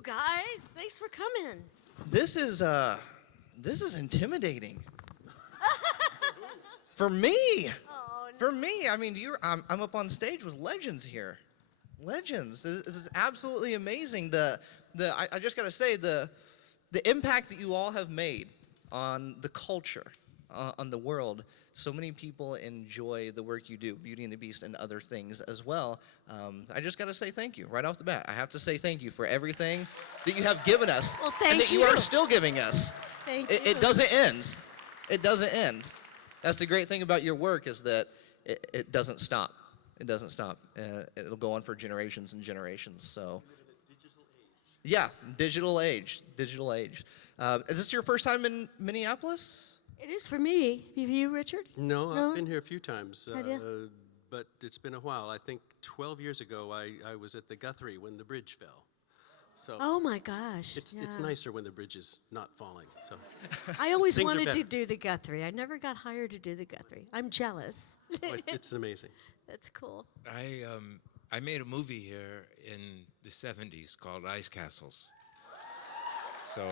you guys. Thanks for coming. This is intimidating. For me. Oh, no. For me. I mean, I'm up on stage with legends here. Legends. This is absolutely amazing. I just got to say the impact that you all have made on the culture, on the world. So many people enjoy the work you do, Beauty and the Beast and other things as well. I just got to say thank you right off the bat. I have to say thank you for everything that you have given us. Well, thank and that you are still giving us. Thank you. It doesn't end. It doesn't end. That's the great thing about your work is that it doesn't stop. It doesn't stop. It'll go on for generations and generations. So. Yeah, digital age. Is this your first time in Minneapolis? It is for me. You, Richard? No, I've been here a few times, Have you? but it's been a while. I think 12 years ago, I was at the Guthrie when the bridge fell. So Oh my gosh. it's yeah. nicer when the bridge is not falling. So I always Things are wanted to better. do the Guthrie. I never got hired to do the Guthrie. I'm jealous. it's amazing. That's cool. I made a movie here in the 70s called Ice Castles. So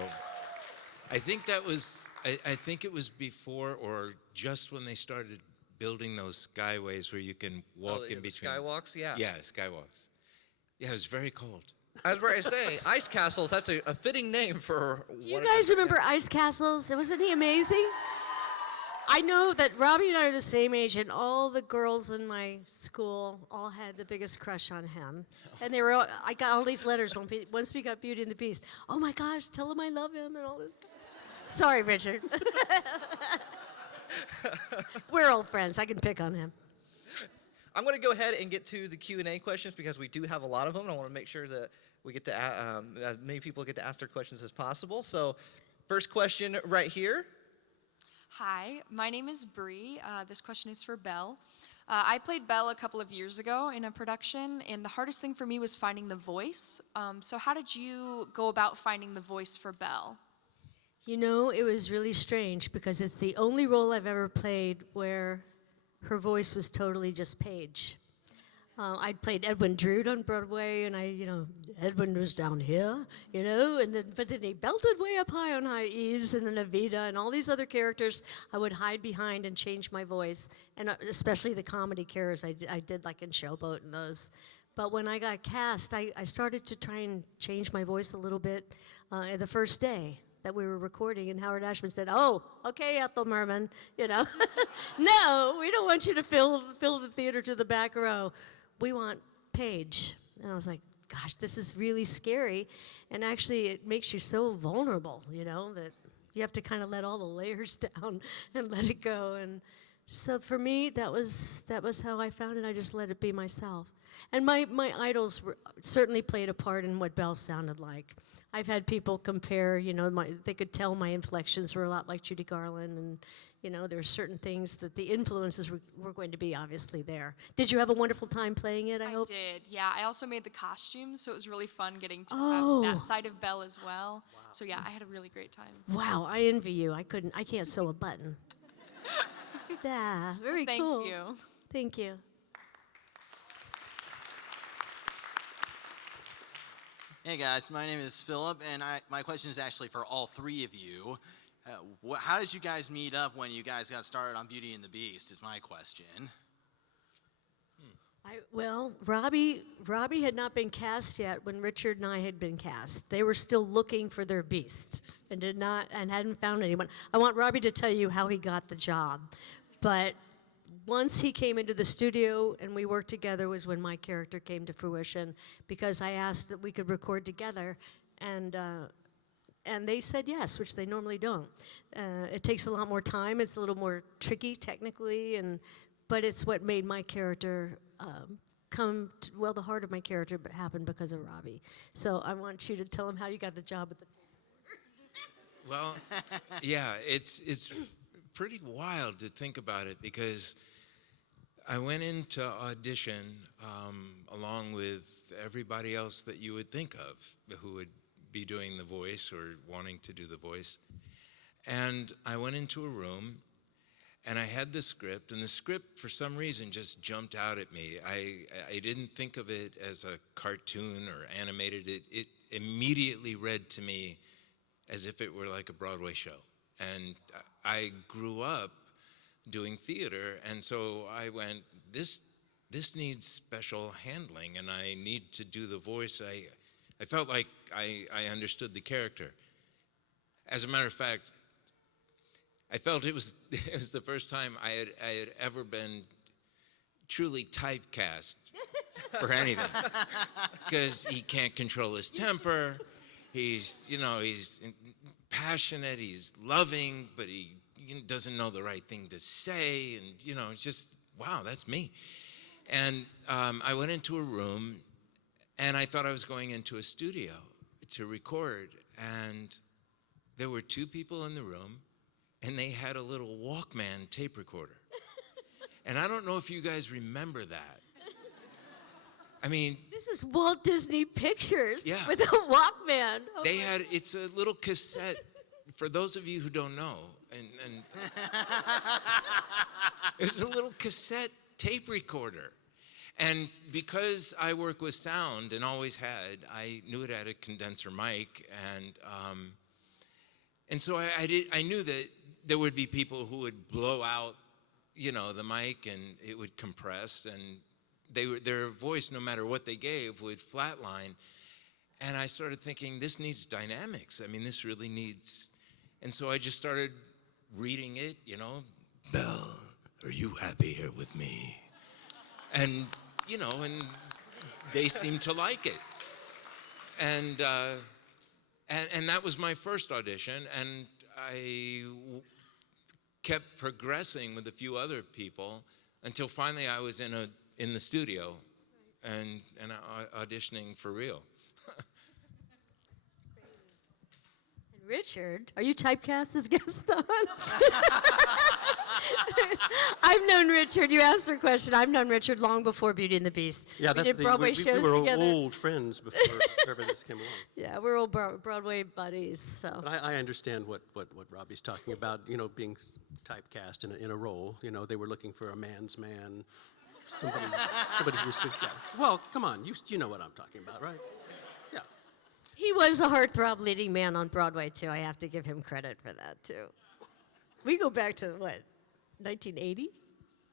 I think that was, I think it was before or just when they started building those skyways where you can walk in the between. skywalks, yeah. Yeah, skywalks. Yeah, it was very cold. I was going to say, Ice Castles, that's a fitting name for Do you guys remember Ice Castles? Wasn't he amazing? I know that Robby and I are the same age, and all the girls in my school all had the biggest crush on him. And they were all, I got all these letters once we got Beauty and the Beast. Oh my gosh, tell him I love him and all this. Sorry, Richard. We're old friends. I can pick on him. I'm going to go ahead and get to the Q&A questions because we do have a lot of them. I want to make sure that we get to as many people get to ask their questions as possible. So first question right here. Hi, my name is Bree. This question is for Belle. I played Belle a couple of years ago in a production, and the hardest thing for me was finding the voice. So how did you go about finding the voice for Belle? You know, it was really strange because it's the only role I've ever played where her voice was totally just Paige. I played Edwin Drood on Broadway, and Edwin was down here, but then he belted way up high on high E's, and then Evita, and all these other characters I would hide behind and change my voice, and especially the comedy characters I did like in Showboat and those. But when I got cast, I started to try and change my voice a little bit the first day that we were recording, and Howard Ashman said, "Oh, okay, Ethel Merman, no, we don't want you to fill the theater to the back row. We want Paige." And I was like, gosh, this is really scary. And actually, it makes you so vulnerable, that you have to kind of let all the layers down and let it go. And so for me, that was how I found it. I just let it be myself. And my idols certainly played a part in what Belle sounded like. I've had people compare, they could tell my inflections were a lot like Judy Garland, and there are certain things that the influences were going to be obviously there. Did you have a wonderful time playing it, I hope? I did, yeah. I also made the costumes, so it was really fun getting to have that side of Belle as well. Wow. So yeah, I had a really great time. Wow, I envy you. I can't sew a button. Yeah, very cool. Thank you. Thank you. Hey guys, my name is Philip, and my question is actually for all three of you. How did you guys meet up when you guys got started on Beauty and the Beast is my question. Well, Robby had not been cast yet when Richard and I had been cast. They were still looking for their beast and hadn't found anyone. I want Robby to tell you how he got the job. But once he came into the studio and we worked together was when my character came to fruition, because I asked that we could record together, and they said yes, which they normally don't. It takes a lot more time. It's a little more tricky technically, but it's what made my character the heart of my character happened because of Robby. So I want you to tell him how you got the job at the Well, yeah, it's pretty wild to think about it, because I went into audition along with everybody else that you would think of who would be doing the voice or wanting to do the voice. And I went into a room, and I had the script, and the script, for some reason, just jumped out at me. I didn't think of it as a cartoon or animated. It immediately read to me as if it were like a Broadway show. And I grew up doing theater, and so I went, this needs special handling, and I need to do the voice. I felt like I understood the character. As a matter of fact, I felt it was the first time I had ever been truly typecast for anything, because he can't control his temper. He's passionate, he's loving, but he doesn't know the right thing to say, and it's just, wow, that's me. And I went into a room, and I thought I was going into a studio to record, and there were two people in the room, and they had a little Walkman tape recorder. And I don't know if you guys remember that. I mean, This is Walt Disney Pictures Yeah. with a Walkman. Oh they my- had, it's a little cassette, for those of you who don't know, and it's a little cassette tape recorder. And because I work with sound and always had, I knew it had a condenser mic, and so I knew that there would be people who would blow out, the mic, and it would compress, and their voice, no matter what they gave, would flatline. And I started thinking, this needs dynamics. I mean, this really needs, and so I just started reading it, Belle, are you happy here with me? And, and they seemed to like it. And that was my first audition, and I kept progressing with a few other people until finally I was in the studio and auditioning for real. And Richard, are you typecast as Gaston? I've known Richard. You asked her a question. I've known Richard long before Beauty and the Beast. Yeah, we that's did Broadway we shows were together. old friends before ever this came along. Yeah, we're old Broadway buddies. So But I understand what Robbie's talking about, being typecast in a role. They were looking for a man's man, somebody who's just, yeah. Well, come on, you know what I'm talking about, right? Yeah. he was a heartthrob leading man on Broadway too. I have to give him credit for that too. We go back to what, 1980,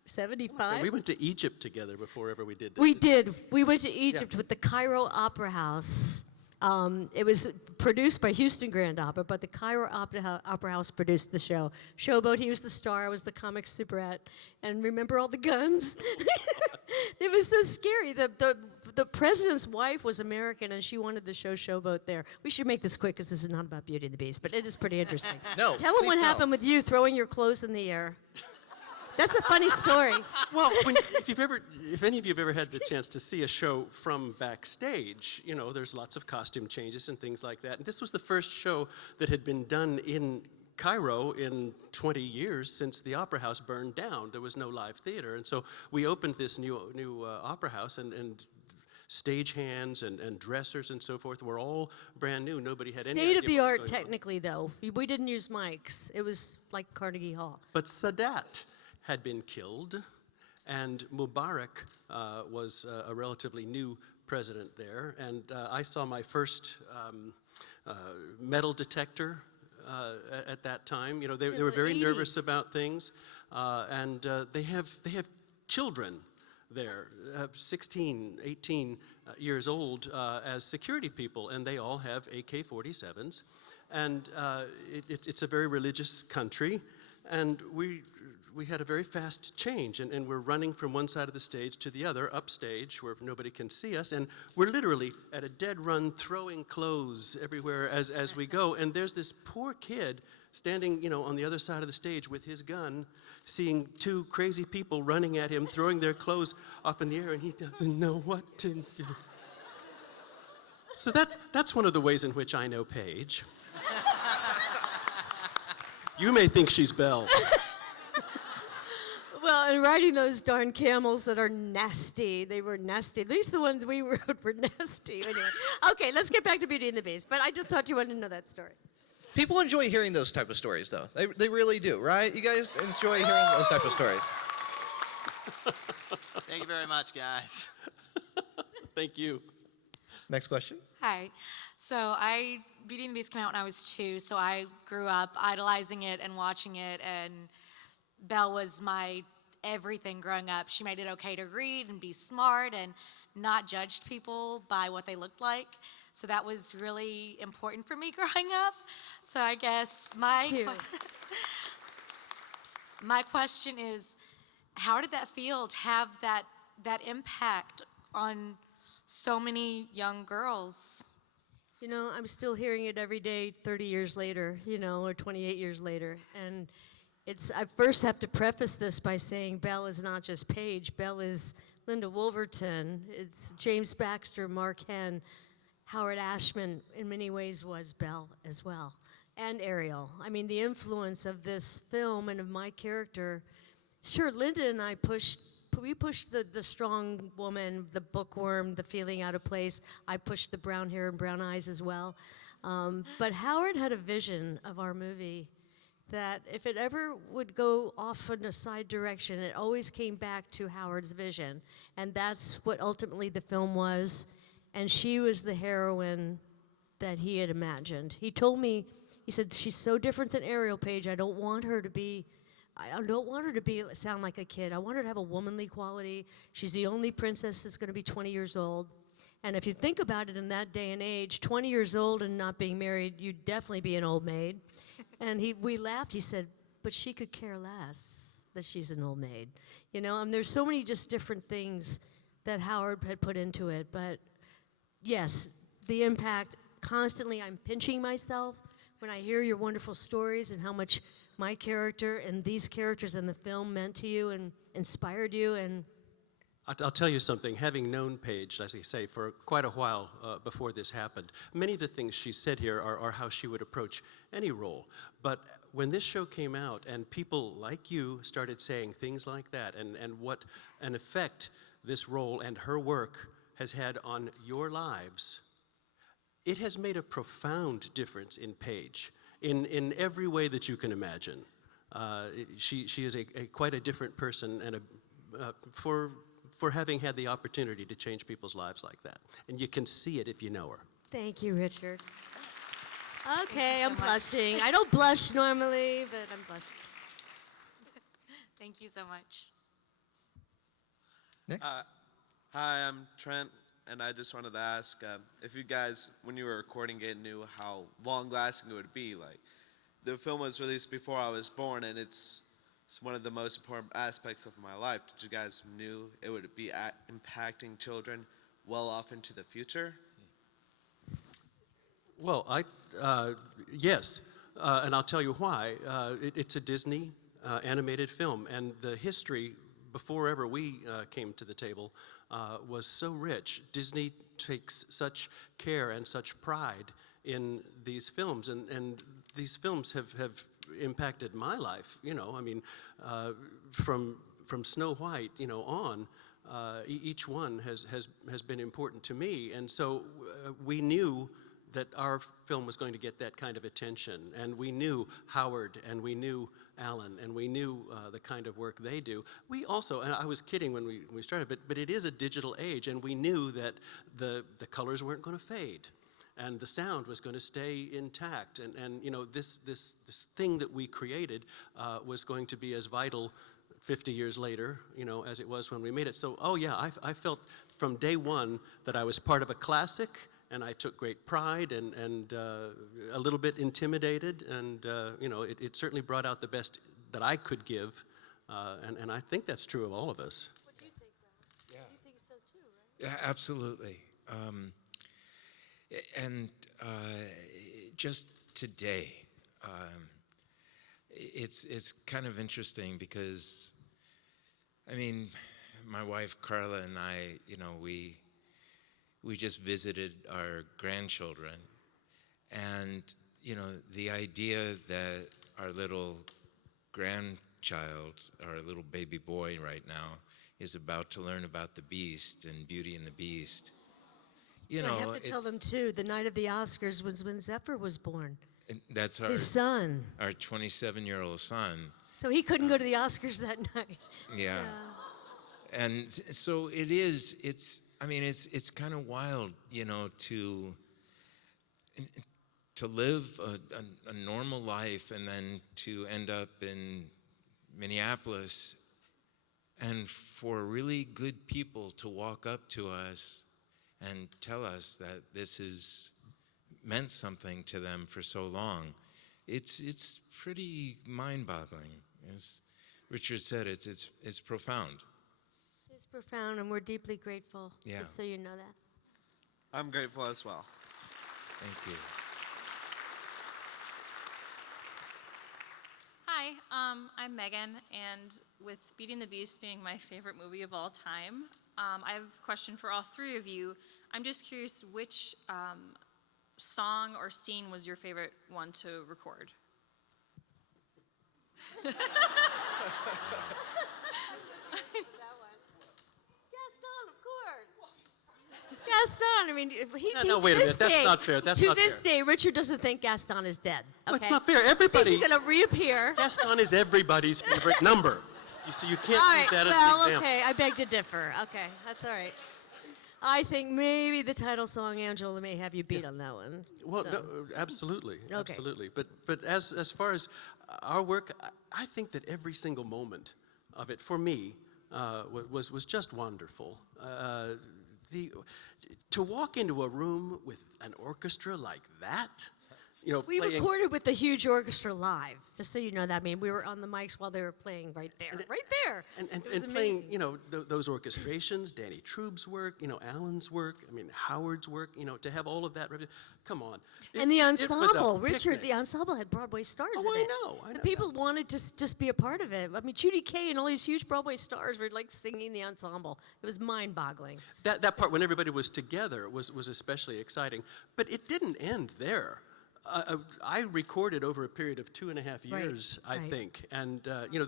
75. We went to Egypt together before ever we did this. We did. We went to Egypt with the Cairo Opera House. It was produced by Houston Grand Opera, but the Cairo Opera House produced the show. Showboat, he was the star, I was the comic soubrette. And remember all the guns? It was so scary. The president's wife was American, and she wanted the show Showboat there. We should make this quick, because this is not about Beauty and the Beast, but it is pretty interesting. No, Tell them please what no. happened with you throwing your clothes in the air. That's a funny story. Well, if any of you have ever had the chance to see a show from backstage, there's lots of costume changes and things like that. And this was the first show that had been done in Cairo in 20 years since the Opera House burned down. There was no live theater, and so we opened this new Opera House, and stagehands and dressers and so forth were all brand new. Nobody had any idea State of the what was art, going on. technically, though. We didn't use mics. It was like Carnegie Hall. But Sadat had been killed, and Mubarak was a relatively new president there. And I saw my first metal detector at that time. They were very nervous about things, and they have children there, 16, 18 years old as security people, and they all have AK-47s. And it's a very religious country, and we had a very fast change, and we're running from one side of the stage to the other, upstage, where nobody can see us, and we're literally at a dead run throwing clothes everywhere as we go, and there's this poor kid standing, on the other side of the stage with his gun, seeing two crazy people running at him, throwing their clothes up in the air, and he doesn't know what to do. So that's one of the ways in which I know Paige. You may think she's Belle. Well, and riding those darn camels that are nasty. They were nasty. At least the ones we rode were nasty. Anyway. Okay, let's get back to Beauty and the Beast. But I just thought you wanted to know that story. People enjoy hearing those type of stories, though. They really do, right? You guys enjoy hearing those type of stories. Thank you very much, guys. Thank you. Next question. Hi. So Beauty and the Beast came out when I was 2, so I grew up idolizing it and watching it, and Belle was my everything growing up. She made it okay to read and be smart and not judged people by what they looked like. So that was really important for me growing up. So I guess Cute. my question is, how did that feel to have that impact on so many young girls? You know, I'm still hearing it every day 30 years later, you know, or 28 years later. And I first have to preface this by saying Belle is not just Paige. Belle is Linda Wolverton. It's James Baxter, Mark Henn. Howard Ashman, in many ways, was Belle as well, and Ariel. I mean, the influence of this film and of my character. Sure, Linda and I pushed the strong woman, the bookworm, the feeling out of place. I pushed the brown hair and brown eyes as well. But Howard had a vision of our movie that if it ever would go off in a side direction, it always came back to Howard's vision. And that's what ultimately the film was. And she was the heroine that he had imagined. He told me, he said, she's so different than Ariel, Paige. I don't want her to sound like a kid. I want her to have a womanly quality. She's the only princess that's going to be 20 years old. And if you think about it in that day and age, 20 years old and not being married, you'd definitely be an old maid. And we laughed. He said, but she could care less that she's an old maid. You know, and there's so many just different things that Howard had put into it. But yes, the impact, constantly I'm pinching myself when I hear your wonderful stories and how much my character and these characters in the film meant to you and inspired you. And I'll tell you something. Having known Paige, as I say, for quite a while before this happened, many of the things she said here are how she would approach any role. But when this show came out and people like you started saying things like that and what an effect this role and her work has had on your lives, it has made a profound difference in Paige in every way that you can imagine. She is quite a different person, and for having had the opportunity to change people's lives like that. And you can see it if you know her. thank you, Richard. Okay, I'm blushing. I don't blush normally, but I'm blushing. Thank you so much. Next. Hi, I'm Trent, and I just wanted to ask if you guys, when you were recording it, knew how long-lasting it would be. Like, the film was released before I was born, and it's one of the most important aspects of my life. Did you guys knew it would be impacting children well off into the future? Well, yes, and I'll tell you why. It's a Disney animated film, and the history before ever we came to the table was so rich. Disney takes such care and such pride in these films, and these films have impacted my life. You know, I mean, from Snow White, you know, on. Each one has been important to me, and so we knew that our film was going to get that kind of attention, and we knew Howard, and we knew Alan, and we knew the kind of work they do. We also, and I was kidding when we started, but it is a digital age, and we knew that the colors weren't going to fade, and the sound was going to stay intact, and you know, this thing that we created was going to be as vital 50 years later, you know, as it was when we made it. So, oh yeah, I felt from day one that I was part of a classic, and I took great pride and a little bit intimidated, and you know, it certainly brought out the best that I could give, and I think that's true of all of us. What do you think, Belle? Yeah. You think so too, right? Yeah, absolutely. And just today, it's kind of interesting because, I mean, my wife Carla and I, you know, we just visited our grandchildren, and you know, the idea that our little grandchild, our little baby boy right now, is about to learn about the Beast and Beauty and the Beast. You know, I have to tell them too, the night of the Oscars was when Zephyr was born. And that's His son. our 27-year-old son. So he couldn't go to the Oscars that night. Yeah. And so it is, I mean, it's kind of wild, you know, to live a normal life and then to end up in Minneapolis and for really good people to walk up to us and tell us that this has meant something to them for so long. It's pretty mind-boggling. As Richard said, it's profound. It's profound, and we're deeply grateful, Yeah. just so you know that. I'm grateful as well. Thank you. Hi, I'm Megan, and with Beauty and the Beast being my favorite movie of all time, I have a question for all three of you. I'm just curious which song or scene was your favorite one to record? Gaston, of course. Gaston, I mean, if he No, wait a minute. That's not fair. That's to not this fair. day, Richard doesn't think Gaston is dead. Well, it's okay? not fair. Everybody. He's going to reappear. Gaston is everybody's favorite number. You see, you can't All use right, that as an well, example. okay, I beg to differ. Okay, that's all right. I think maybe the title song, Angela, may have you beat on that one. Well, So- no, absolutely, Okay. absolutely. But as far as our work, I think that every single moment of it, for me, was just wonderful. To walk into a room with an orchestra like that, you know, We playing, recorded with the huge orchestra live, just so you know that. I mean, we were on the mics while they were playing right there, right there. and It was playing, amazing. you know, those orchestrations, Danny Trube's work, you know, Alan's work, I mean, Howard's work, you know, to have all of that, come on. And the It was a ensemble, Richard, picnic. the ensemble had Broadway stars Oh, in I it. know, I And know. people wanted to just be a part of it. I mean, Judy Kay and all these huge Broadway stars were like singing the ensemble. It was mind-boggling. That part, when everybody was together, was especially exciting. But it didn't end there. I recorded over a period of 2.5 years, I right. think. And, you know,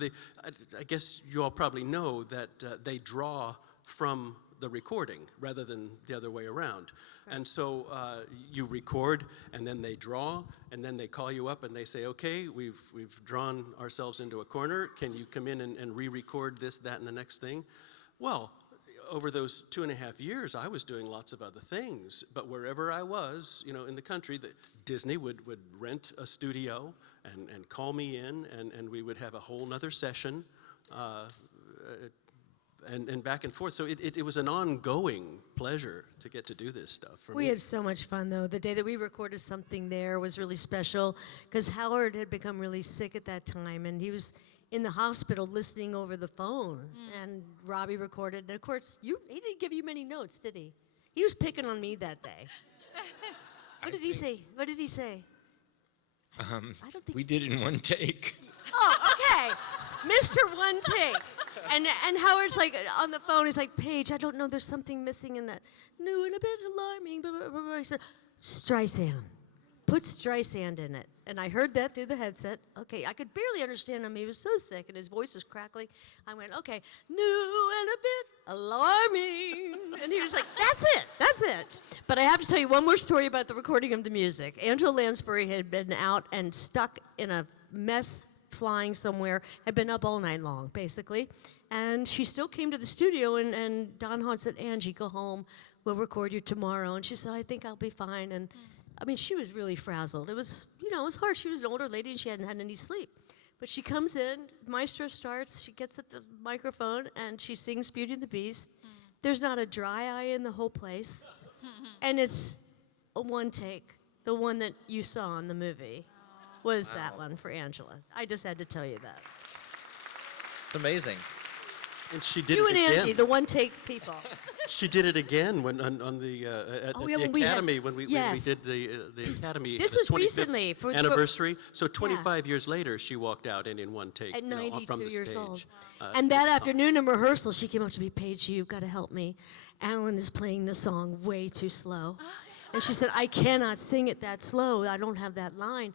I guess you all probably know that they draw from the recording rather than the other way around. And so you record, and then they draw, and then they call you up and they say, okay, we've drawn ourselves into a corner. Can you come in and re-record this, that, and the next thing? Well, over those 2.5 years, I was doing lots of other things. But wherever I was, you know, in the country, Disney would rent a studio and call me in, and we would have a whole nother session, and back and forth. So it was an ongoing pleasure to get to do this stuff for We me. had so much fun, though. The day that we recorded something there was really special because Howard had become really sick at that time, and he was in the hospital listening over the phone. And Robby recorded. And, of course, he didn't give you many notes, did he? He was picking on me that day. What did he say? What did he say? I don't think We did it in one take. Oh, okay. Mr. One Take. And Howard's like on the phone, he's like, Paige, I don't know, there's something missing in that. New and a bit alarming. Blah, blah, blah, blah. He said, Streisand. Put Streisand in it. And I heard that through the headset. Okay, I could barely understand him. He was so sick and his voice was crackly. I went, okay, new and a bit alarming. And he was like, that's it. But I have to tell you one more story about the recording of the music. Angela Lansbury had been out and stuck in a mess flying somewhere, had been up all night long, basically. And she still came to the studio, and Don Hahn said, Angie, go home. We'll record you tomorrow. And she said, I think I'll be fine. And I mean, she was really frazzled. It was, you know, it was hard. She was an older lady, and she hadn't had any sleep. But she comes in, maestro starts, she gets at the microphone, and she sings Beauty and the Beast. There's not a dry eye in the whole place. And it's a one take. The one that you saw in the movie was that one for Angela. I just had to tell you that. It's amazing. And she did You it and again. Angie, the one take people. She did it again when on the at Oh, the yeah, when we had- Academy when we yes. did the Academy. This the was 25th recently, for- anniversary. So 25 years later, she walked out and in one take At you know, 92 from the years stage. old. And to that the top. afternoon in rehearsal, she came up to me, Paige, you've got to help me. Alan is playing the song way too slow. And she said, I cannot sing it that slow. I don't have that line.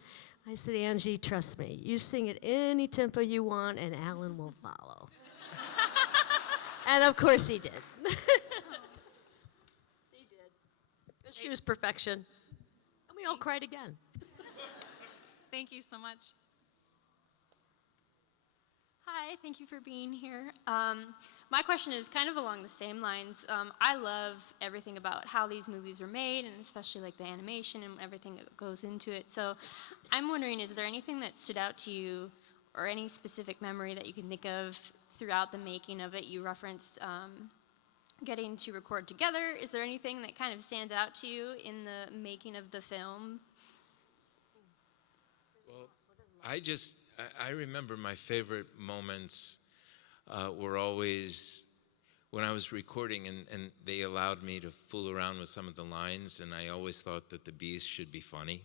I said, Angie, trust me. You sing it any tempo you want, and Alan will follow. And of course he did. He did. And she was perfection. And we all cried again. Thank you so much. Hi, thank you for being here. My question is kind of along the same lines. I love everything about how these movies were made, and especially like the animation and everything that goes into it. So I'm wondering, is there anything that stood out to you, or any specific memory that you can think of throughout the making of it? You referenced getting to record together. Is there anything that kind of stands out to you in the making of the film? Well, I remember my favorite moments were always when I was recording and they allowed me to fool around with some of the lines, and I always thought that the bees should be funny.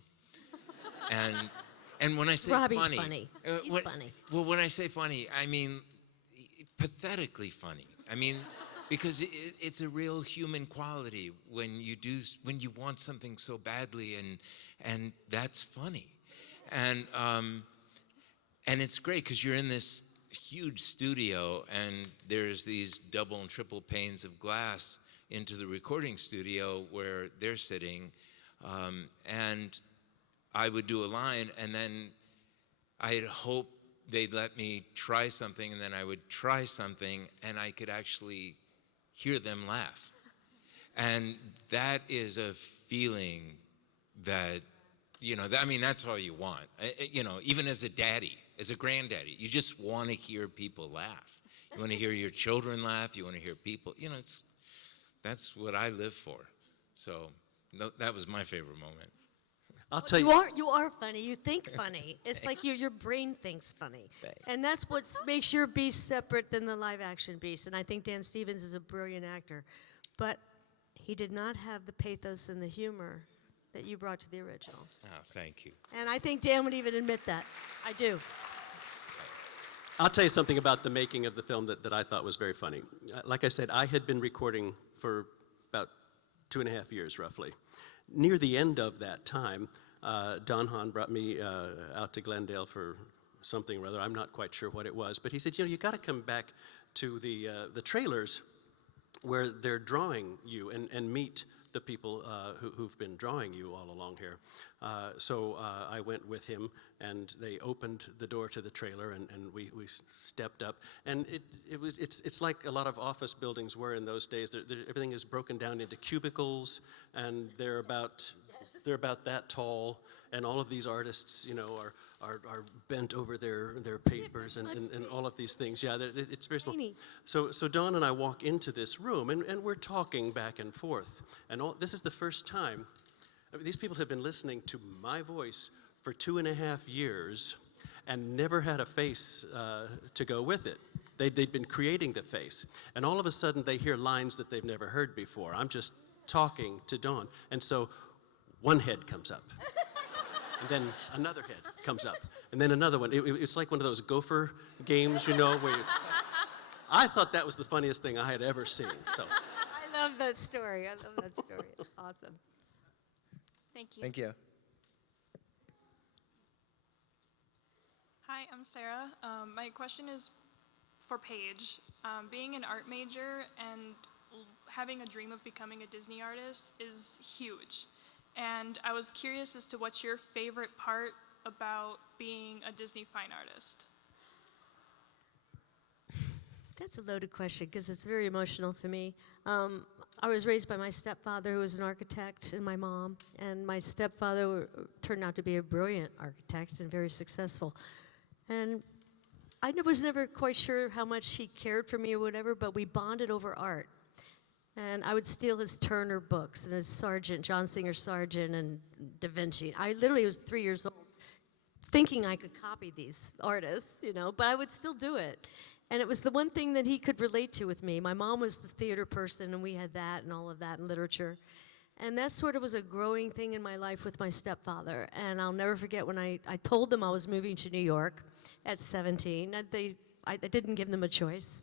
And when I say Robby's funny, funny. He's funny. Well, when I say funny, I mean pathetically funny. I mean, because it's a real human quality when you want something so badly, and that's funny, and it's great because you're in this huge studio and there's these double and triple panes of glass into the recording studio where they're sitting, and I would do a line and then I'd hope they'd let me try something, and then I would try something and I could actually hear them laugh. And that is a feeling that, I mean, that's all you want. Even as a daddy, as a granddaddy, you just want to hear people laugh. You want to hear your children laugh. You want to hear people, that's what I live for. So that was my favorite moment. I'll tell you. You are funny. You think funny. It's like your brain thinks funny. Thanks. And that's what makes your Beast separate than the live action Beast. And I think Dan Stevens is a brilliant actor. But he did not have the pathos and the humor that you brought to the original. Oh, thank you. And I think Dan would even admit that. I do. I'll tell you something about the making of the film that I thought was very funny. Like I said, I had been recording for about 2.5 years, roughly. Near the end of that time, Don Hahn brought me out to Glendale for something or other. I'm not quite sure what it was, but he said, you got to come back to the trailers where they're drawing you and meet the people who've been drawing you all along here. So I went with him, and they opened the door to the trailer, and we stepped up. And it's like a lot of office buildings were in those days. Everything is broken down into cubicles, and they're about that tall. And all of these artists, are bent over their papers and all of these things. Yeah, it's very small. So Dawn and I walk into this room, and we're talking back and forth. And this is the first time. These people have been listening to my voice for 2.5 years and never had a face to go with it. They'd been creating the face. And all of a sudden, they hear lines that they've never heard before. I'm just talking to Dawn. And so one head comes up. And then another head comes up. And then another one. It's like one of those gopher games, where I thought that was the funniest thing I had ever seen. So I love that story. It's awesome. Thank you. Thank you. Hi, I'm Sarah. My question is for Paige. Being an art major and having a dream of becoming a Disney artist is huge. And I was curious as to what's your favorite part about being a Disney fine artist? That's a loaded question because it's very emotional for me. I was raised by my stepfather, who was an architect, and my mom. And my stepfather turned out to be a brilliant architect and very successful. And I was never quite sure how much he cared for me or whatever, but we bonded over art. And I would steal his Turner books and his Sargent, John Singer Sargent, and Da Vinci. I literally was 3 years old thinking I could copy these artists, but I would still do it. And it was the one thing that he could relate to with me. My mom was the theater person, and we had that and all of that in literature. And that sort of was a growing thing in my life with my stepfather. And I'll never forget when I told them I was moving to New York at 17. I didn't give them a choice.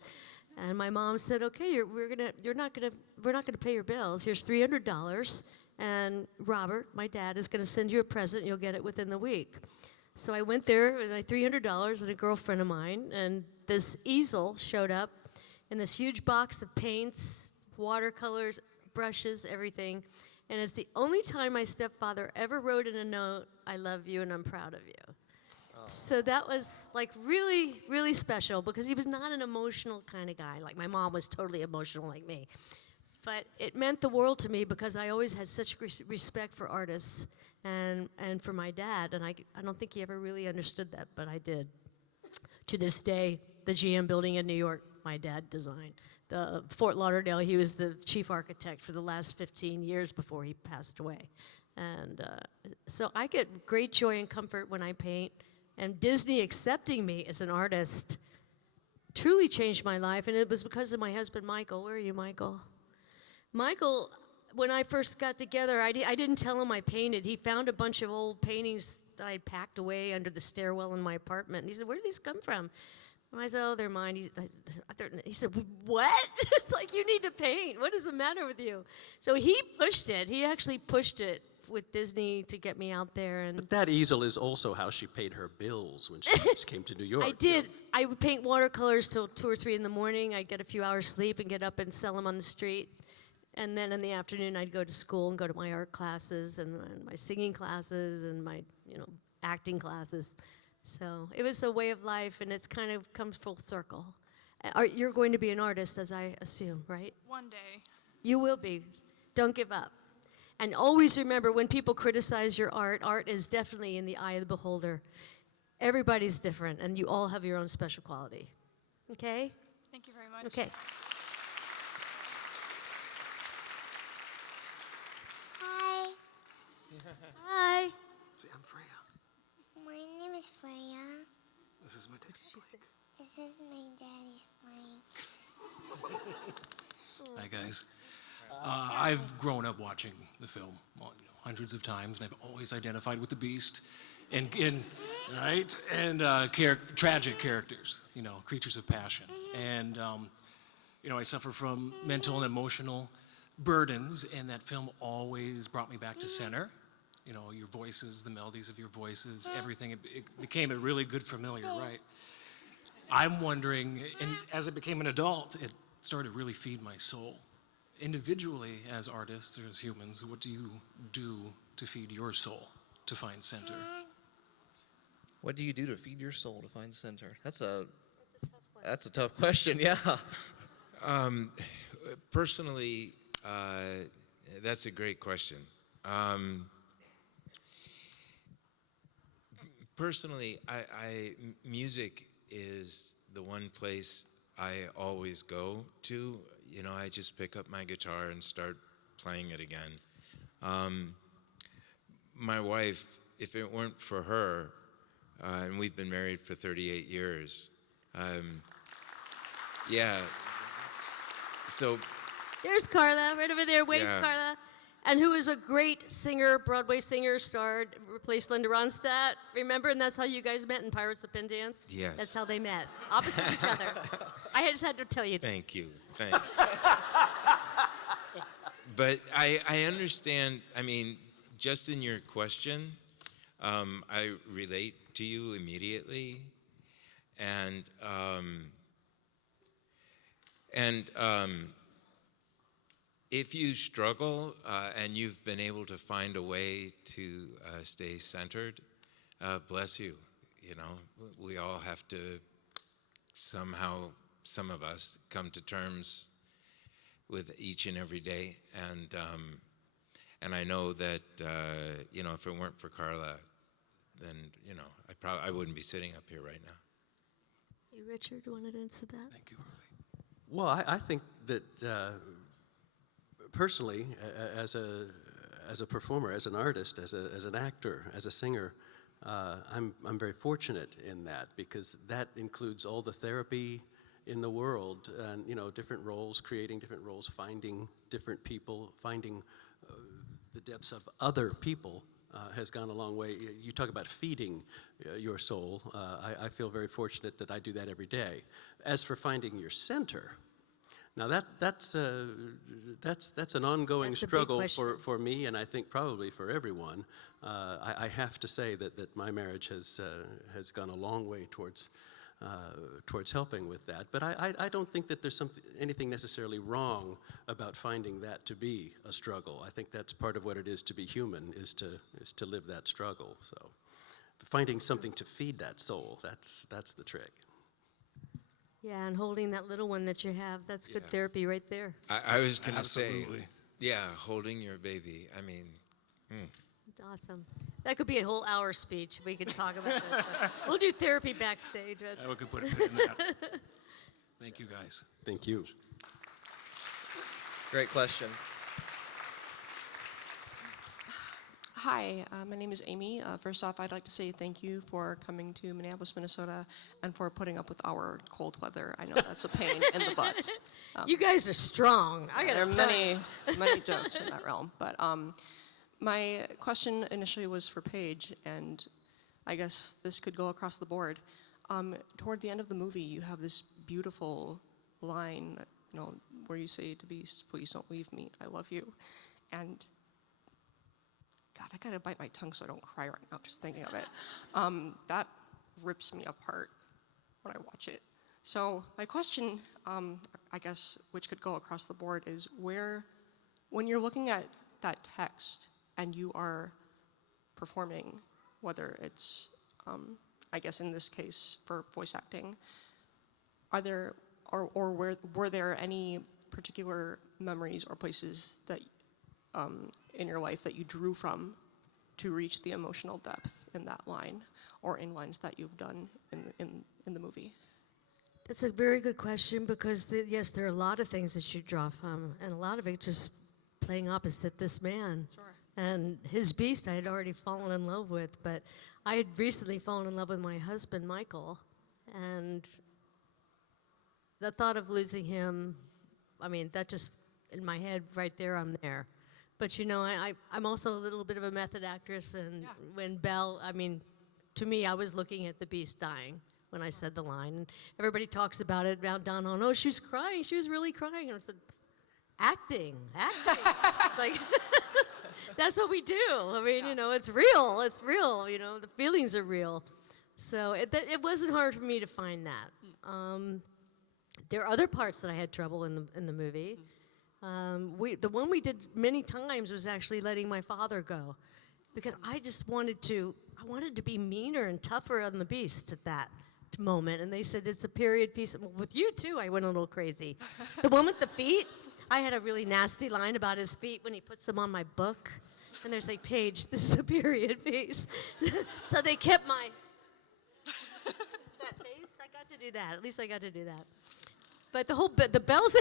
And my mom said, "Okay, we're not gonna pay your bills. Here's $300, and Robert, my dad, is gonna send you a present. You'll get it within the week." So I went there with my $300 and a girlfriend of mine, and this easel showed up, and this huge box of paints, watercolors, brushes, everything. And it's the only time my stepfather ever wrote in a note, "I love you and I'm proud of you." So that was like really, really special because he was not an emotional kind of guy. Like my mom was totally emotional like me. But it meant the world to me because I always had such respect for artists and for my dad. And I don't think he ever really understood that, but I did. To this day, the GM building in New York, my dad designed. The Fort Lauderdale, he was the chief architect for the last 15 years before he passed away. And so I get great joy and comfort when I paint. And Disney accepting me as an artist truly changed my life. And it was because of my husband, Michael. Where are you, Michael? Michael, when I first got together, I didn't tell him I painted. He found a bunch of old paintings that I packed away under the stairwell in my apartment. And he said, "Where did these come from?" And I said, "Oh, they're mine." He said, "What?" It's like, "You need to paint. What is the matter with you?" So he pushed it. He actually pushed it with Disney to get me out there. And But that easel is also how she paid her bills when she first came to New York. I did. I would paint watercolors till 2 or 3 in the morning. I'd get a few hours sleep and get up and sell them on the street. And then in the afternoon, I'd go to school and go to my art classes and my singing classes and my, acting classes. So it was a way of life, and it's kind of comes full circle. You're going to be an artist, as I assume, right? One day. You will be. Don't give up. And always remember, when people criticize your art, art is definitely in the eye of the beholder. Everybody's different, and you all have your own special quality. Okay? Thank you very much. Okay. Hi, Hi. I'm Freya. my name is Freya. This is my daddy. This is my daddy's plane. Hi, guys. I've grown up watching the film hundreds of times, and I've always identified with the Beast, and tragic characters, creatures of passion. And I suffer from mental and emotional burdens, and that film always brought me back to center. Your voices, the melodies of your voices, everything. It became a really good familiar, right? I'm wondering, and as I became an adult, it started to really feed my soul. Individually, as artists or as humans, what do you do to feed your soul, to find center? What do you do to feed your soul to find center? That's a tough question, yeah. Personally, that's a great question. Personally, music is the one place I always go to. I just pick up my guitar and start playing it again. My wife, if it weren't for her, and we've been married for 38 years, yeah. So There's Carla, right over there. Wave, Yeah. Carla. And who is a great singer, Broadway singer, starred, replaced Linda Ronstadt. Remember? And that's how you guys met in Pirates of Penzance? Yes. That's how they met. Opposite each other. I just had to tell you that. Thank you. Thanks. But I understand, just in your question, I relate to you immediately. And if you struggle and you've been able to find a way to stay centered, bless you. We all have to somehow, some of us, come to terms with each and every day. And I know that if it weren't for Carla, then I wouldn't be sitting up here right now. You, Richard, wanted to answer that? Thank you, Robby. Well, I think that personally, as a performer, as an artist, as an actor, as a singer, I'm very fortunate in that, because that includes all the therapy in the world, and different roles, creating different roles, finding different people, finding the depths of other people has gone a long way. You talk about feeding your soul. I feel very fortunate that I do that every day. As for finding your center, now that's an ongoing That's a big struggle question. for me, and I think probably for everyone. I have to say that my marriage has gone a long way towards towards helping with that. But I don't think that there's anything necessarily wrong about finding that to be a struggle. I think that's part of what it is to be human, is to live that struggle. So finding something to feed that soul, that's the trick. Yeah, and holding that little one that you have, that's good Yeah. therapy right there. I was going to say, Absolutely. yeah, holding your baby. I mean, It's awesome. That could be a whole hour speech. We could talk about this. We'll do therapy backstage. We could put a pin in that. Thank you, guys. Thank you. Great question. Hi, my name is Amy. First off, I'd like to say thank you for coming to Minneapolis, Minnesota, and for putting up with our cold weather. I know that's a pain in the butt. You guys are strong. I There gotta are tell you. many jokes in that realm. But my question initially was for Paige, and I guess this could go across the board. Toward the end of the movie, you have this beautiful line, where you say to Beast, "Please don't leave me. I love you," and God, I gotta bite my tongue so I don't cry right now just thinking of it. That rips me apart when I watch it. So my question, I guess, which could go across the board, is when you're looking at that text and you are performing, whether it's, I guess in this case for voice acting, were there any particular memories or places that in your life that you drew from to reach the emotional depth in that line or in lines that you've done in the movie? That's a very good question because, yes, there are a lot of things that you draw from, and a lot of it just playing opposite this man. Sure. And his Beast I had already fallen in love with, but I had recently fallen in love with my husband, Michael, and the thought of losing him, I mean, that just, in my head right there, I'm there. But I'm also a little bit of a method actress, and when Belle, I mean, to me, I was looking at the Beast dying when I said the line. And everybody talks about it down on, oh, she was crying, she was really crying. And I said, acting. Like, that's what we do. I mean, it's real, the feelings are real. So it wasn't hard for me to find that. There are other parts that I had trouble in the movie. The one we did many times was actually letting my father go, because I just wanted to be meaner and tougher on the Beast at that moment. And they said it's a period piece. With you too, I went a little crazy. The one with the feet, I had a really nasty line about his feet when he puts them on my book. And they're like, Paige, this is a period piece. So they kept my that face. I got to do that. At least I got to do that. But the bells.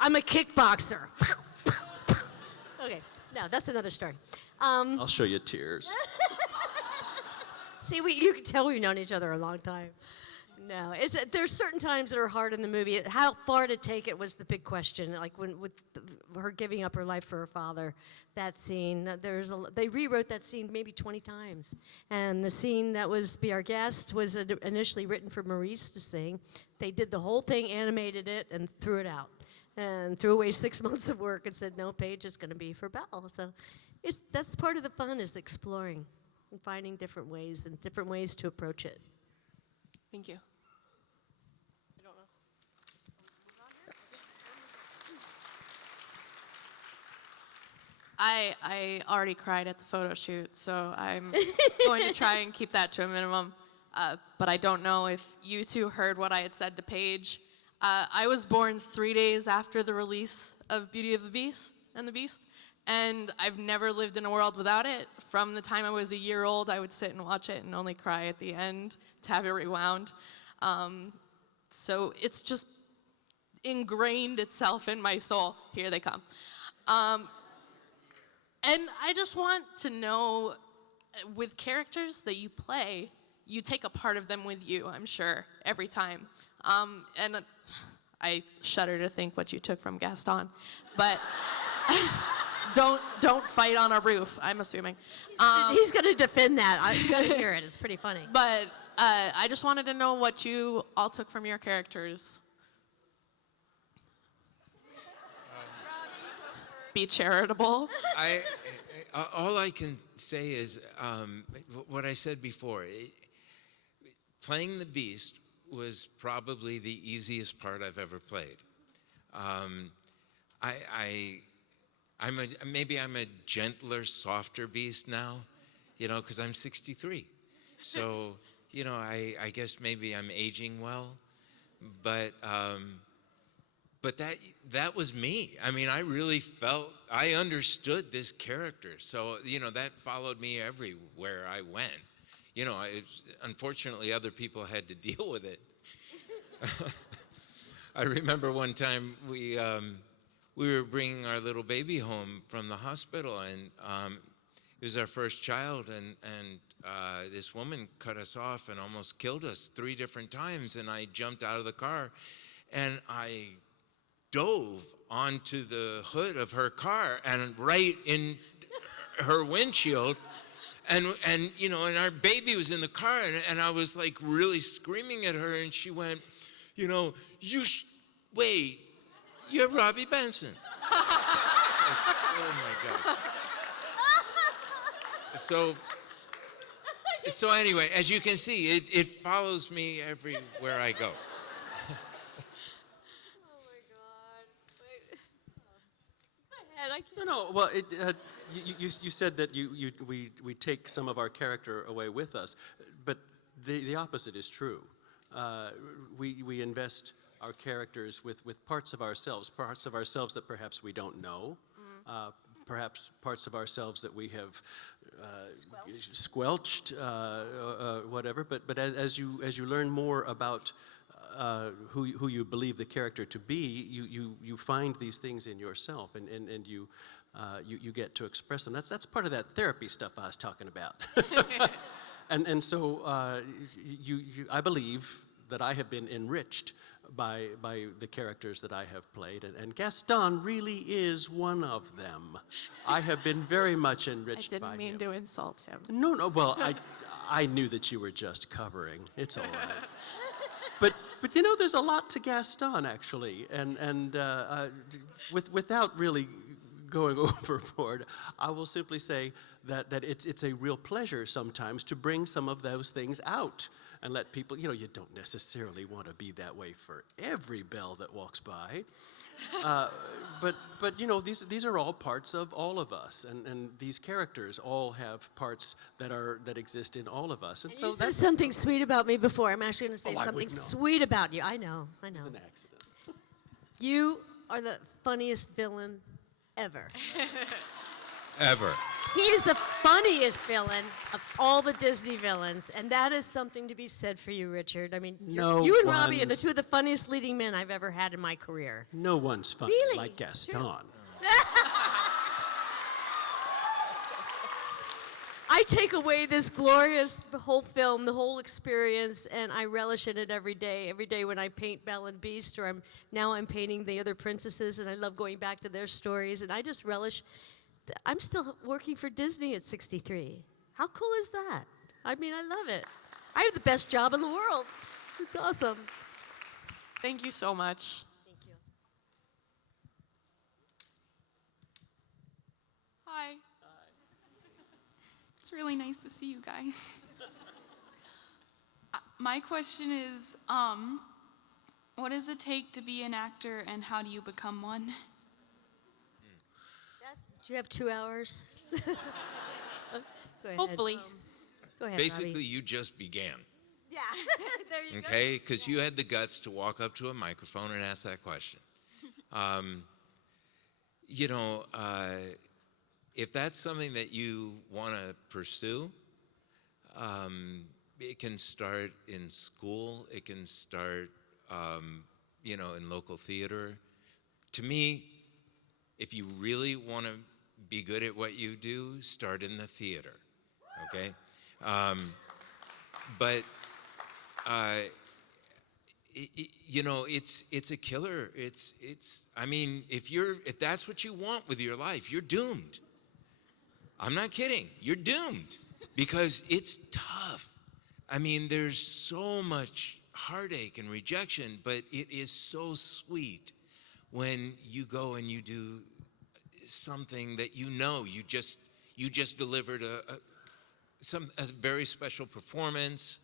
I'm a kickboxer. Okay, no, that's another story. I'll show you tears. See, you can tell we've known each other a long time. No, there's certain times that are hard in the movie. How far to take it was the big question. Like with her giving up her life for her father, that scene. They rewrote that scene maybe 20 times. And the scene that was Be Our Guest was initially written for Maurice to sing. They did the whole thing, animated it, and threw it out. And threw away 6 months of work and said, no, Paige is going to be for Belle. So that's part of the fun, is exploring and finding different ways to approach it. Thank you. I already cried at the photo shoot, so I'm going to try and keep that to a minimum. But I don't know if you two heard what I had said to Paige. I was born 3 days after the release of Beauty of the Beast and the Beast, and I've never lived in a world without it. From the time I was a year old, I would sit and watch it and only cry at the end to have it rewound. So it's just ingrained itself in my soul. Here they come. And I just want to know, with characters that you play, you take a part of them with you, I'm sure, every time. And I shudder to think what you took from Gaston. But don't fight on a roof, I'm assuming. He's going to defend that. I'm going to hear it. It's pretty funny. But I just wanted to know what you all took from your characters. Be charitable. all I can say is what I said before. Playing the Beast was probably the easiest part I've ever played. Maybe I'm a gentler, softer Beast now, because I'm 63. So, I guess maybe I'm aging well, but that was me. I mean, I really I understood this character. So, that followed me everywhere I went. Unfortunately, other people had to deal with it. I remember one time we were bringing our little baby home from the hospital, and it was our first child, and this woman cut us off and almost killed us 3 different times, and I jumped out of the car, and I dove onto the hood of her car and right in her windshield. And our baby was in the car, and I was like really screaming at her, and she went, wait, you're Robby Benson. Oh my God. So anyway, as you can see, it follows me everywhere I go. No. Well, you said that we take some of our character away with us, but the opposite is true. We invest our characters with parts of ourselves that perhaps we don't know, perhaps parts of ourselves that we have squelched, whatever. But as you learn more about who you believe the character to be, you find these things in yourself, and you get to express them. That's part of that therapy stuff I was talking about. and so I believe that I have been enriched by the characters that I have played, and Gaston really is one of them. I have been very much enriched by him. I didn't mean to insult him. No. Well, I knew that you were just covering. It's all right. But there's a lot to Gaston, actually, and without really going overboard, I will simply say that it's a real pleasure sometimes to bring some of those things out and let people, you don't necessarily want to be that way for every Belle that walks by. But these are all parts of all of us, and these characters all have parts that exist in all of us. And so you said that's something sweet about me before. I'm actually going to say I would something know. sweet about you. I know. It's an accident. You are the funniest villain ever. Ever. He is the funniest villain of all the Disney villains, and that is something to be said for you, Richard. I mean, you and Robby are the 2 of the funniest leading men I've ever had in my career. No one's funny Really? like Gaston. I take away this glorious whole film, the whole experience, and I relish in it every day. Every day when I paint Belle and Beast, or I'm painting the other princesses, and I love going back to their stories, and I just relish. I'm still working for Disney at 63. How cool is that? I mean, I love it. I have the best job in the world. It's awesome. Thank you so much. Thank you. Hi. It's really nice to see you guys. My question is, what does it take to be an actor, and how do you become one? Do you have 2 hours? Go ahead. Hopefully. Go ahead, Basically, Robby. you just began. Yeah, there you go. Okay, because you had the guts to walk up to a microphone and ask that question. If that's something that you want to pursue, it can start in school. It can start, in local theater. To me, if you really want to be good at what you do, start in the theater. Okay, but. It's a killer. I mean, if that's what you want with your life, you're doomed. I'm not kidding. You're doomed because it's tough. I mean, there's so much heartache and rejection, but it is so sweet when you go and you do something that you you just delivered a very special performance.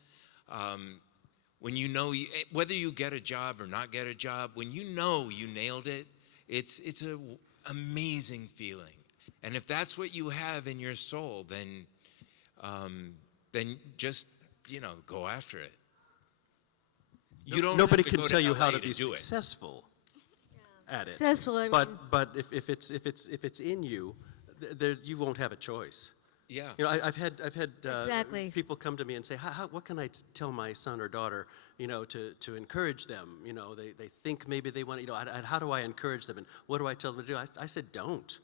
When you know, whether you get a job or not get a job, when you know you nailed it, it's an amazing feeling. And if that's what you have in your soul, then just, go after it. You don't Nobody have to can go tell you LA how to be do it. successful at it. Successful, I mean- But if it's in you, you won't have a choice. Yeah. I've had Exactly. people come to me and say, what can I tell my son or daughter, to encourage them? They think maybe they want, how do I encourage them, and what do I tell them to do? I said, don't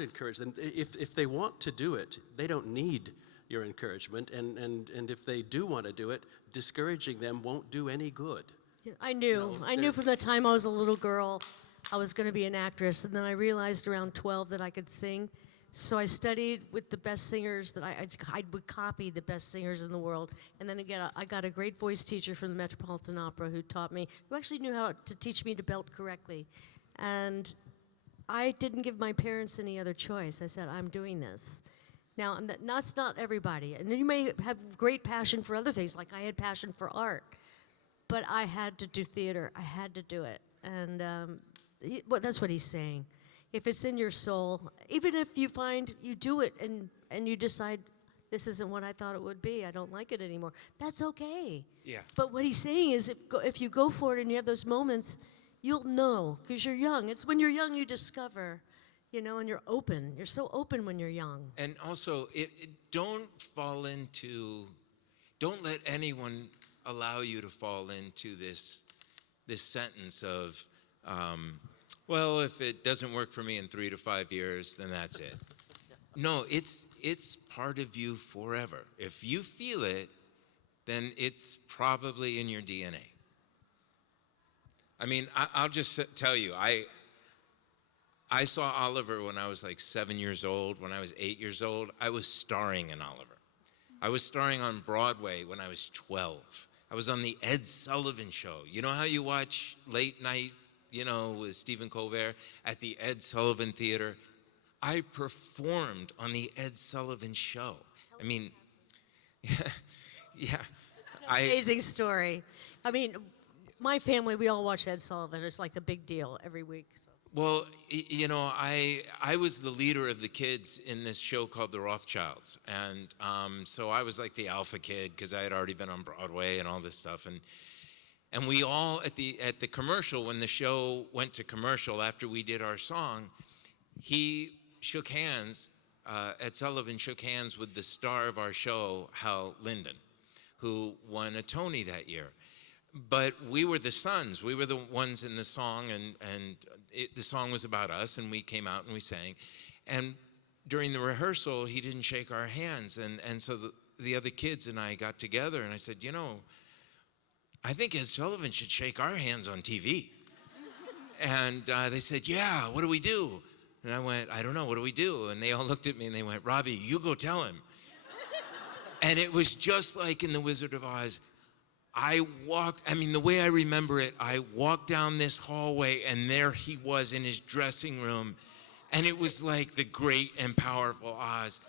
encourage them. If they want to do it, they don't need your encouragement, and if they do want to do it, discouraging them won't do any good. Yeah, I knew from the time I was a little girl I was going to be an actress, and then I realized around 12 that I could sing. So I studied with the best singers that I would copy the best singers in the world. And then again, I got a great voice teacher from the Metropolitan Opera who taught me, who actually knew how to teach me to belt correctly. And I didn't give my parents any other choice. I said, I'm doing this. Now, that's not everybody. And you may have great passion for other things, like I had passion for art. But I had to do theater. I had to do it. And that's what he's saying. If it's in your soul, even if you find you do it and you decide, this isn't what I thought it would be, I don't like it anymore, that's okay. Yeah. But what he's saying is if you go for it and you have those moments, you'll know, because you're young. It's when you're young you discover, and you're open. You're so open when you're young. And also, don't let anyone allow you to fall into this sentence of, well, if it doesn't work for me in 3 to 5 years, then that's it. No, it's part of you forever. If you feel it, then it's probably in your DNA. I mean, I'll just tell you, I saw Oliver when I was like 7 years old. When I was 8 years old, I was starring in Oliver. I was starring on Broadway when I was 12. I was on the Ed Sullivan Show. You know how you watch late night, with Stephen Colbert at the Ed Sullivan Theater? I performed on the Ed Sullivan Show. I mean, yeah. Amazing story. I mean, my family, we all watch Ed Sullivan. It's like the big deal every week. So. Well, I was the leader of the kids in this show called The Rothschilds. And so I was like the alpha kid because I had already been on Broadway and all this stuff. And we all, at the commercial, when the show went to commercial after we did our song, he shook hands, Ed Sullivan shook hands with the star of our show, Hal Linden, who won a Tony that year. But we were the sons. We were the ones in the song, and the song was about us, and we came out and we sang. And during the rehearsal, he didn't shake our hands, and so the other kids and I got together, and I said, I think Ed Sullivan should shake our hands on TV. And they said, yeah, what do we do? And I went, I don't know, what do we do? And they all looked at me and they went, Robby, you go tell him. And it was just like in The Wizard of Oz. The way I remember it, I walked down this hallway and there he was in his dressing room. And it was like the great and powerful Oz.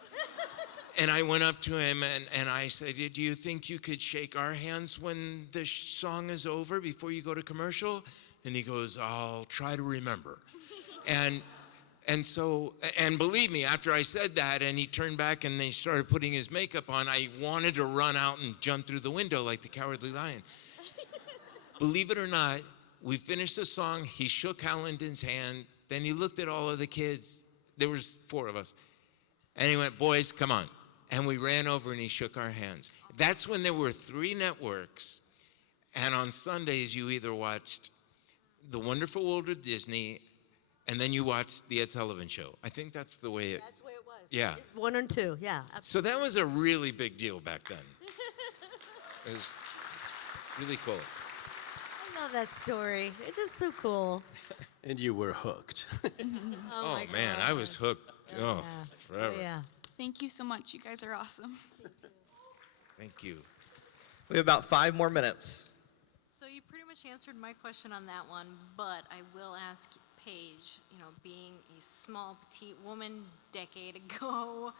And I went up to him and I said, do you think you could shake our hands when the song is over before you go to commercial? And he goes, I'll try to remember. And so believe me, after I said that and he turned back and they started putting his makeup on, I wanted to run out and jump through the window like the Cowardly Lion. Believe it or not, we finished the song, he shook Hal Linden's hand, then he looked at all of the kids, there was 4 of us, and he went, boys, come on. And we ran over and he shook our hands. That's when there were 3 networks, and on Sundays you either watched The Wonderful World of Disney, and then you watched the Ed Sullivan Show. I think that's the way it... That's the way it was. Yeah. 1 and 2, yeah. Absolutely. So that was a really big deal back then. It was really cool. I love that story. It's just so cool. And you were hooked. Oh man, I was hooked. Oh, forever. Yeah. Thank you so much. You guys are awesome. Thank you. We have about 5 more minutes. So you pretty much answered my question on that one, but I will ask Paige, being a small, petite woman decade ago,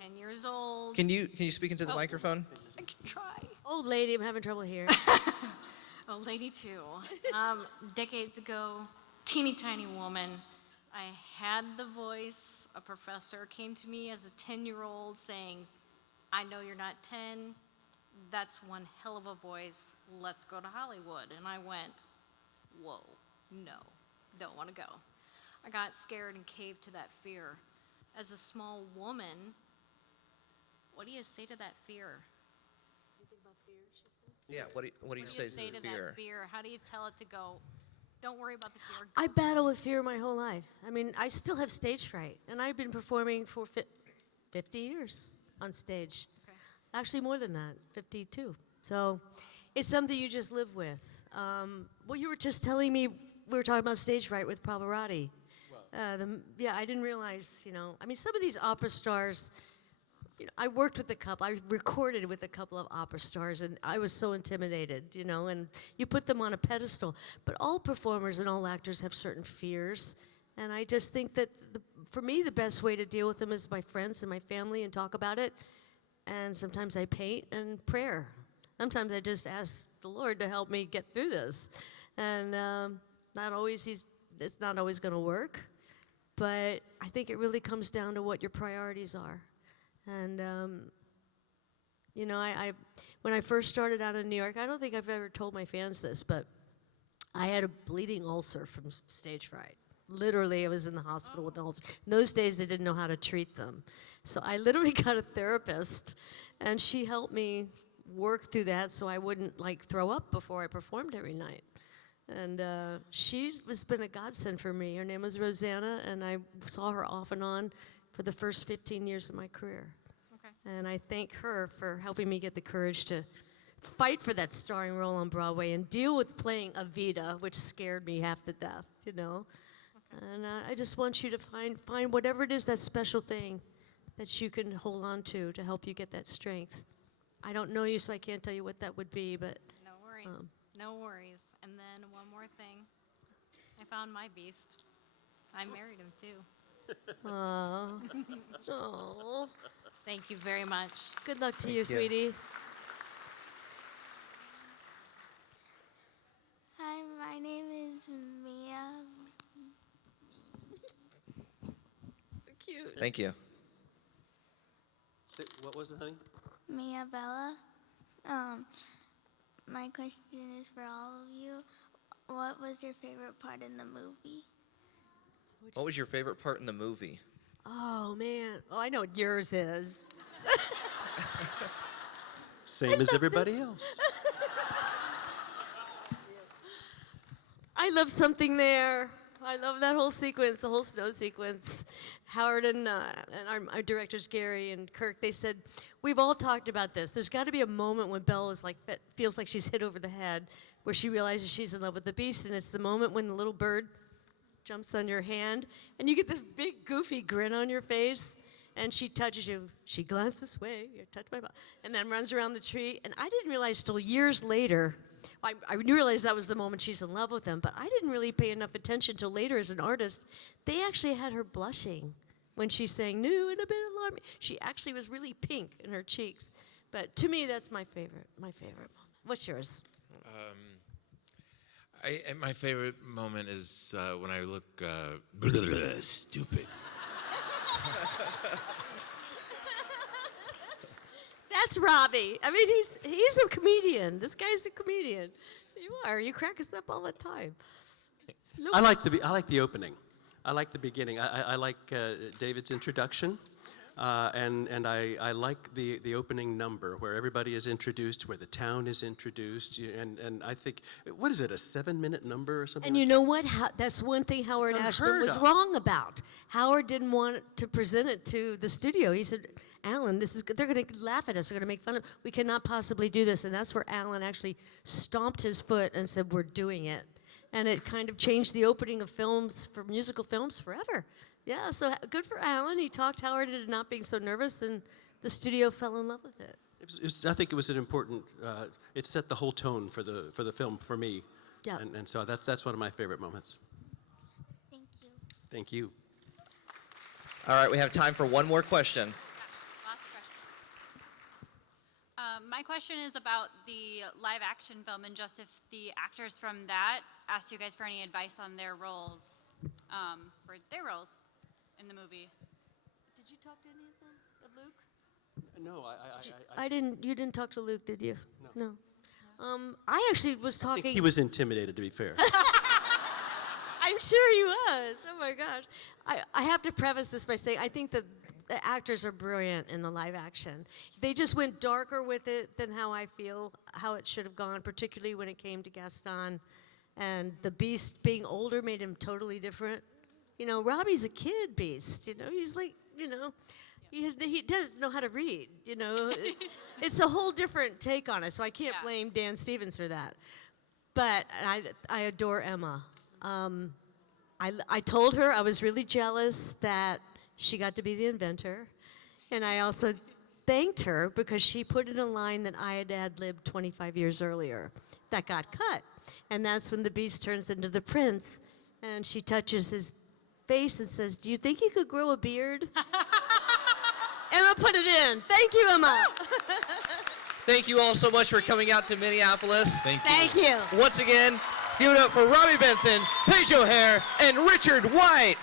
10 years old. Can you speak into the microphone? I can try. Old lady, I'm having trouble here. Old lady too. Decades ago, teeny tiny woman. I had the voice. A professor came to me as a 10-year-old saying, I know you're not 10. That's one hell of a voice. Let's go to Hollywood. And I went, whoa, no, don't want to go. I got scared and caved to that fear. As a small woman, what do you say to that fear? You think about fear, she said? Yeah. What do you say to the fear? That fear? How do you tell it to go? Don't worry about the fear. I battle with fear my whole life. I mean, I still have stage fright, and I've been performing for 50 years on stage. Okay. Actually, more than that, 52. So it's something you just live with. Well, you were just telling me we were talking about stage fright with Pavarotti. Yeah, I didn't realize, I mean, some of these opera stars, I worked with a couple, I recorded with a couple of opera stars, and I was so intimidated, and you put them on a pedestal. But all performers and all actors have certain fears, and I just think that, for me, the best way to deal with them is my friends and my family and talk about it, and sometimes I paint and prayer. Sometimes I just ask the Lord to help me get through this, and it's not always going to work, but I think it really comes down to what your priorities are. And, when I first started out in New York, I don't think I've ever told my fans this, but I had a bleeding ulcer from stage fright. Literally, I was in the hospital with an ulcer. In those days, they didn't know how to treat them. So I literally got a therapist, and she helped me work through that so I wouldn't, throw up before I performed every night. And she's been a godsend for me. Her name was Rosanna, and I saw her off and on for the first 15 years of my career. Okay. And I thank her for helping me get the courage to fight for that starring role on Broadway and deal with playing Evita, which scared me half to death, Okay. And I just want you to find whatever it is, that special thing that you can hold on to help you get that strength. I don't know you, so I can't tell you what that would be, but... No worries. No worries. And then one more thing. I found my beast. I married him too. Aww. Aww. Thank you very much. Good luck to Thank you, you. sweetie. Hi, my name is Mia. So cute. Thank you. What was it, honey? Mia Bella. My question is for all of you. What was your favorite part in the movie? What was your favorite part in the movie? Oh, man. Oh, I know what yours is. Same as everybody else. I love Something There. I love that whole sequence, the whole snow sequence. Howard and our directors, Gary and Kirk, they said, we've all talked about this. There's got to be a moment when Belle is feels like she's hit over the head, where she realizes she's in love with the beast, and it's the moment when the little bird jumps on your hand, and you get this big, goofy grin on your face, and she touches you. She glances away, you touch my butt, and then runs around the tree. And I didn't realize till years later, I realized that was the moment she's in love with him, but I didn't really pay enough attention till later as an artist. They actually had her blushing when she sang New and a Bit Alarming. She actually was really pink in her cheeks. But to me, that's my favorite moment. What's yours? My favorite moment is when I look stupid. That's Robby. I mean, he's a comedian. This guy's a comedian. You are. You crack us up all the time. I like the opening. I like the beginning. I like David's introduction, and I like the opening number where everybody is introduced, where the town is introduced, and I think, what is it, a 7-minute number or something? And you know what? That's one thing Howard It's Ashman unheard was of. wrong about. Howard didn't want to present it to the studio. He said, Alan, they're going to laugh at us. They're going to make fun of. We cannot possibly do this. And that's where Alan actually stomped his foot and said, we're doing it. And it kind of changed the opening of films, for musical films, forever. Yeah, so good for Alan. He talked Howard into not being so nervous, and the studio fell in love with it. I think it was an important. It set the whole tone for the film for me. Yeah. And so that's one of my favorite moments. Thank you. All right, we have time for one more question. Lots of questions. My question is about the live action film, and just if the actors from that asked you guys for any advice on their roles, in the movie. Did you talk to any of them? Luke? No, You didn't talk to Luke, did you? No. I actually was I talking. think he was intimidated, to be fair. I'm sure he was. Oh my gosh. I have to preface this by saying I think that the actors are brilliant in the live action. They just went darker with it than how I feel how it should have gone, particularly when it came to Gaston. And the Beast being older made him totally different. You know, Robbie's a kid Beast. You know, he's like, you know, he doesn't know how to read. You know, it's a whole different take on it. So I can't blame Dan Stevens for that. But I adore Emma. I told her I was really jealous that she got to be the inventor. And I also thanked her because she put in a line that I had ad-libbed 25 years earlier that got cut. And that's when the Beast turns into the prince. And she touches his face and says, "Do you think you could grow a beard?" Emma put it in. Thank you, Emma. Thank you all so much for coming out to Minneapolis. Thank you. Once again, give it up for Robby Benson, Paige O'Hara, and Richard White.